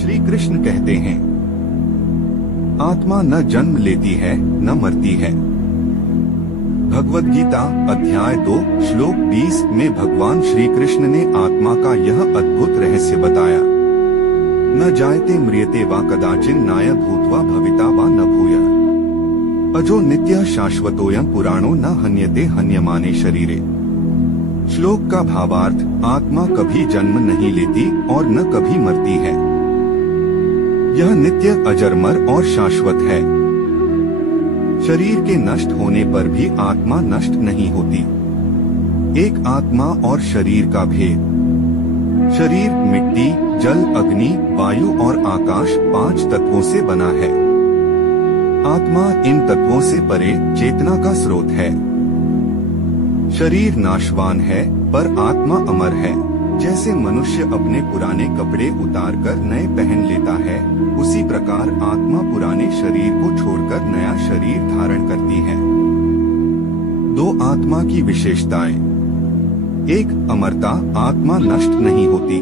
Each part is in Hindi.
श्री कृष्ण कहते हैं, आत्मा न जन्म लेती है न मरती है। भगवद गीता अध्याय 2 श्लोक 20 में भगवान श्री कृष्ण ने आत्मा का यह अद्भुत रहस्य बताया। न जायते म्रियते वा कदाचिन नाय भूत्वा भविता वा न भूय अजो नित्य शाश्वतोयम पुराणो न हन्यते हन्यमाने शरीरे। श्लोक का भावार्थ, आत्मा कभी जन्म नहीं लेती और न कभी मरती है। यह नित्य अजरमर और शाश्वत है। शरीर के नष्ट होने पर भी आत्मा नष्ट नहीं होती। एक आत्मा और शरीर का भेद। शरीर मिट्टी, जल, अग्नि, वायु और आकाश 5 तत्वों से बना है। आत्मा इन तत्वों से परे चेतना का स्रोत है। शरीर नाशवान है पर आत्मा अमर है। जैसे मनुष्य अपने पुराने कपड़े उतारकर नए पहन लेता है, उसी प्रकार आत्मा पुराने शरीर को छोड़कर नया शरीर धारण करती है। 2 आत्मा की विशेषताएं। 1 अमरता, आत्मा नष्ट नहीं होती।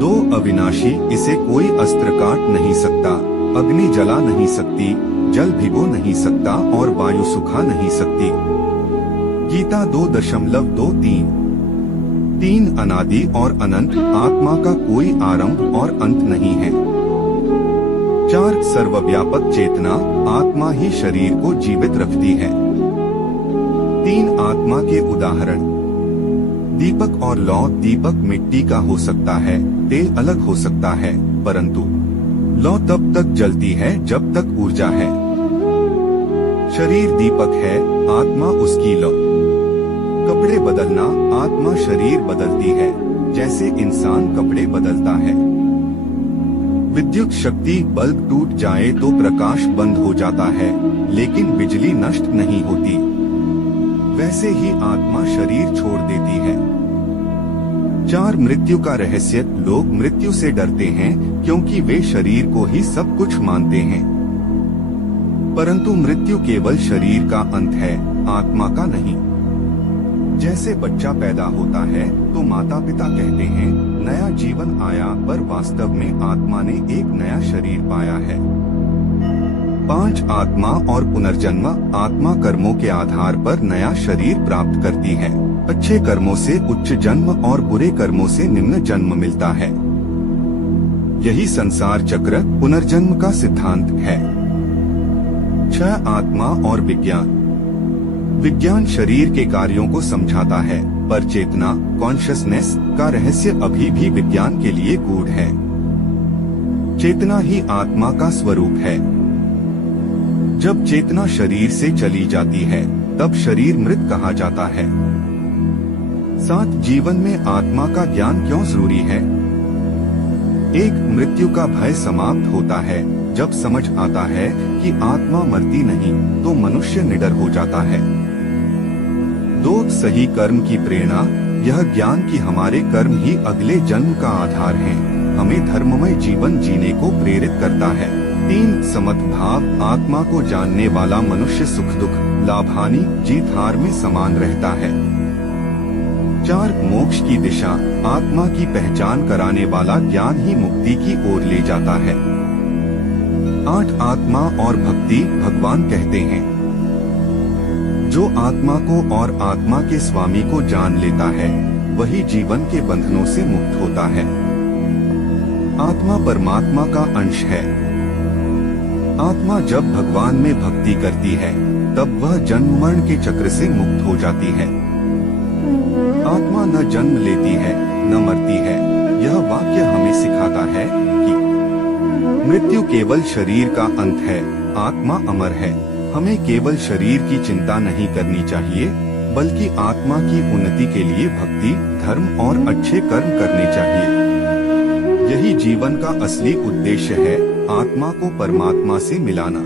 2 अविनाशी, इसे कोई अस्त्र काट नहीं सकता, अग्नि जला नहीं सकती, जल भिगो नहीं सकता और वायु सुखा नहीं सकती। गीता 2.23। 3 अनादि और अनंत, आत्मा का कोई आरंभ और अंत नहीं है। 4 सर्वव्यापक चेतना, आत्मा ही शरीर को जीवित रखती है। 3 आत्मा के उदाहरण। दीपक और लौ। दीपक मिट्टी का हो सकता है, तेल अलग हो सकता है, परंतु लौ तब तक जलती है जब तक ऊर्जा है। शरीर दीपक है, आत्मा उसकी लौ। कपड़े बदलना, आत्मा शरीर बदलती है, जैसे इंसान कपड़े बदलता है। विद्युत शक्ति, बल्ब टूट जाए तो प्रकाश बंद हो जाता है, लेकिन बिजली नष्ट नहीं होती। वैसे ही आत्मा शरीर छोड़ देती है। 4 मृत्यु का रहस्य। लोग मृत्यु से डरते हैं क्योंकि वे शरीर को ही सब कुछ मानते हैं, परंतु मृत्यु केवल शरीर का अंत है, आत्मा का नहीं। जैसे बच्चा पैदा होता है तो माता पिता कहते हैं नया जीवन आया, पर वास्तव में आत्मा ने एक नया शरीर पाया है। 5 आत्मा और पुनर्जन्म। आत्मा कर्मों के आधार पर नया शरीर प्राप्त करती है। अच्छे कर्मों से उच्च जन्म और बुरे कर्मों से निम्न जन्म मिलता है। यही संसार चक्र पुनर्जन्म का सिद्धांत है। 6 आत्मा और विज्ञान। विज्ञान शरीर के कार्यों को समझाता है, पर चेतना कॉन्शियसनेस का रहस्य अभी भी विज्ञान के लिए गूढ़ है। चेतना ही आत्मा का स्वरूप है। जब चेतना शरीर से चली जाती है तब शरीर मृत कहा जाता है। 7 जीवन में आत्मा का ज्ञान क्यों जरूरी है। 1 मृत्यु का भय समाप्त होता है। जब समझ आता है कि आत्मा मरती नहीं तो मनुष्य निडर हो जाता है। 2 सही कर्म की प्रेरणा। यह ज्ञान कि हमारे कर्म ही अगले जन्म का आधार है, हमें धर्ममय जीवन जीने को प्रेरित करता है। 3 समत्व भाव। आत्मा को जानने वाला मनुष्य सुख दुख, लाभ-हानि, जीत हार में समान रहता है। 4 मोक्ष की दिशा। आत्मा की पहचान कराने वाला ज्ञान ही मुक्ति की ओर ले जाता है। 8 आत्मा और भक्ति। भगवान कहते हैं, जो आत्मा को और आत्मा के स्वामी को जान लेता है वही जीवन के बंधनों से मुक्त होता है। आत्मा परमात्मा का अंश है। आत्मा जब भगवान में भक्ति करती है तब वह जन्म मरण के चक्र से मुक्त हो जाती है। आत्मा न जन्म लेती है न मरती है। यह वाक्य हमें सिखाता है कि मृत्यु केवल शरीर का अंत है, आत्मा अमर है। हमें केवल शरीर की चिंता नहीं करनी चाहिए, बल्कि आत्मा की उन्नति के लिए भक्ति, धर्म और अच्छे कर्म करने चाहिए। यही जीवन का असली उद्देश्य है, आत्मा को परमात्मा से मिलाना।